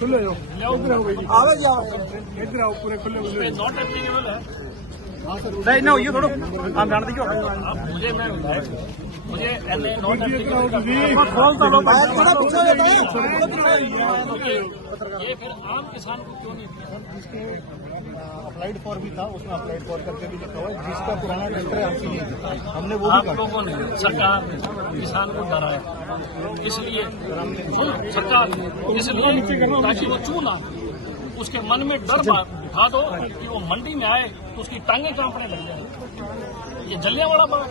खुले हो आवे जी आओ इधर आओ पूरे खुले खुले नॉट एप्लीकेबल है। नहीं ना ये थोड़ा हम जानते क्यों मुझे मैं मुझे नॉट खोलता लो ये फिर आम किसान को क्यों नहीं दिया? अप्लाइड फॉर भी था, उसमें अप्लाइड फॉर करके भी लिखा हुआ है जिसका पुराना टेंडर है हमसे नहीं था, हमने वो भी आप कहा। लोगों ने सरकार किसान को डराया, इसलिए सरकार इसलिए ताकि वो चू ना उसके मन में डर बिठा दो कि वो मंडी में आए तो उसकी टांगें कांपने लग जाए। ये जलियांवाला बाग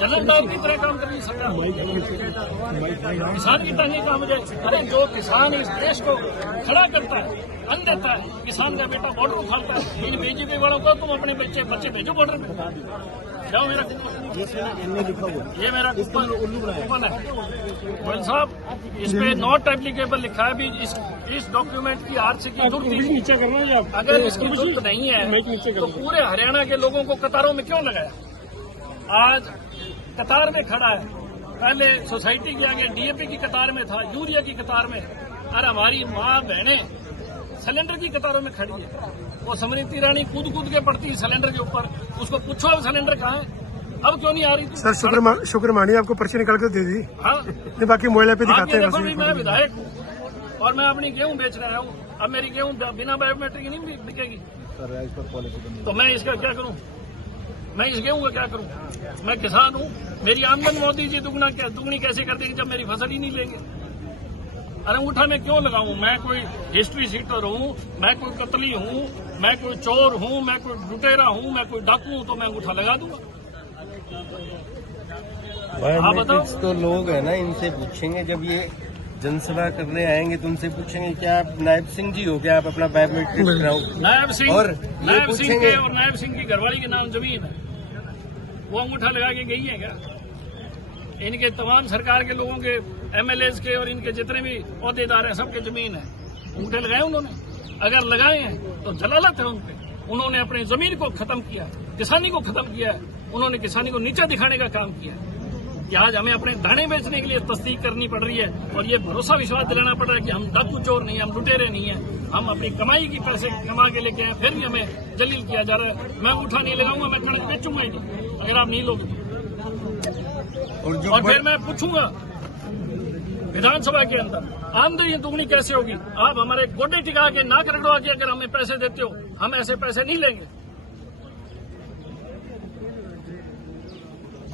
जलन डाल की तरह काम कर रही सरकार, किसान की टांगें कांप जाए। अरे जो किसान इस देश को खड़ा करता है, अन्न देता है, किसान का बेटा बॉर्डर उखाड़ता है, इन बीजेपी वालों को तुम अपने बच्चे भेजो बॉर्डर पे। जाओ मेरा ये मेरा कूपन है गोयल साहब, इस पे नॉट एप्लीकेबल लिखा है भी। इस डॉक्यूमेंट की आरसी की जरूरत नीचे करना, अगर इसकी जरूरत नहीं है तो पूरे हरियाणा के लोगों को कतारों में क्यों लगाया? आज कतार में खड़ा है, पहले सोसाइटी के आगे डीएपी की कतार में था, यूरिया की कतार में। और हमारी माँ बहनें सिलेंडर की कतारों में खड़ी है। वो स्मृति ईरानी कूद के पड़ती है सिलेंडर के ऊपर, उसको पूछो अब सिलेंडर कहाँ है, अब क्यों नहीं आ रही? सर शुक्र मानिए आपको पर्ची निकाल के दे दी। हाँ नहीं बाकी मोबाइल पे दिखाते हैं। देखो भी मैं विधायक हूँ और मैं अपनी गेहूं बेच रहा हूँ, अब मेरी गेहूं बिना बायोमेट्रिक नहीं बिकेगी तो मैं इसका क्या करूँ? मैं इस गेहूं का क्या करूँ? मैं किसान हूँ, मेरी आमदन मोदी जी दुगनी कैसे कर देंगे जब मेरी फसल ही नहीं लेंगे? अरे अंगूठा में क्यों लगाऊं? मैं कोई हिस्ट्री सीटर हूँ, मैं कोई कतली हूँ, मैं कोई चोर हूँ, मैं कोई लुटेरा हूँ, मैं कोई डाकू हूँ तो मैं अंगूठा लगा दूंगा? आप बताओ। तो लोग है ना, इनसे पूछेंगे जब ये जनसभा करने आएंगे तो उनसे पूछेंगे क्या आप नायब सिंह जी हो, क्या आप अपना बायोमेट्रिक कराओ? नायब सिंह और नायब सिंह के और नायब सिंह की घरवाली के नाम जमीन है, वो अंगूठा लगा के गई है क्या? इनके तमाम सरकार के लोगों के एमएलए के और इनके जितने भी अहदेदार हैं सबके जमीन है, अंगूठे लगाए उन्होंने? अगर लगाए हैं तो जलालत है उन पे। उन्होंने अपनी जमीन को खत्म किया, किसानी को खत्म किया, उन्होंने किसानी को नीचा दिखाने का काम किया कि आज हमें अपने दाने बेचने के लिए तस्दीक करनी पड़ रही है और ये भरोसा विश्वास दिलाना पड़ रहा है कि हम डाकू चोर नहीं है, हम लुटेरे नहीं है, हम अपनी कमाई की पैसे कमा के लेके आए, फिर भी हमें जलील किया जा रहा है। मैं अंगूठा नहीं लगाऊंगा, मैं कणक बेचूंगा ही नहीं अगर आप नहीं लोगे। और फिर मैं पूछूंगा विधानसभा के अंदर आमदनी दुगनी कैसे होगी? आप हमारे गोडे टिका के नाक रगड़वा के अगर हमें पैसे देते हो, हम ऐसे पैसे नहीं लेंगे।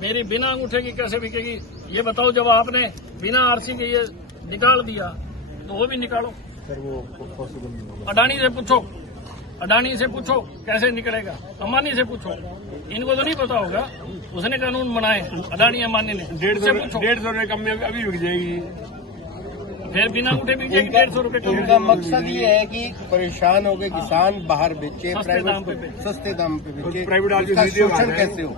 मेरी बिना अंगूठे की कैसे बिकेगी ये बताओ? जब आपने बिना आरसी के ये निकाल दिया तो वो भी निकालो। सर वो पॉसिबल नहीं होगा। अडानी से पूछो, अडानी से पूछो कैसे निकलेगा, अंबानी से पूछो, इनको तो नहीं पता होगा, उसने कानून बनाए अडानी अंबानी ने। 150 रुपए कम में अभी बिक जाएगी, फिर बिना अंगूठे बिक जाएगी 150 रुपए कम। उनका मकसद ये है कि परेशान हो गए किसान बाहर बेचे, सस्ते दाम पे सस्ते दाम पे बेचे, प्राइवेट उसका शोषण कैसे हो?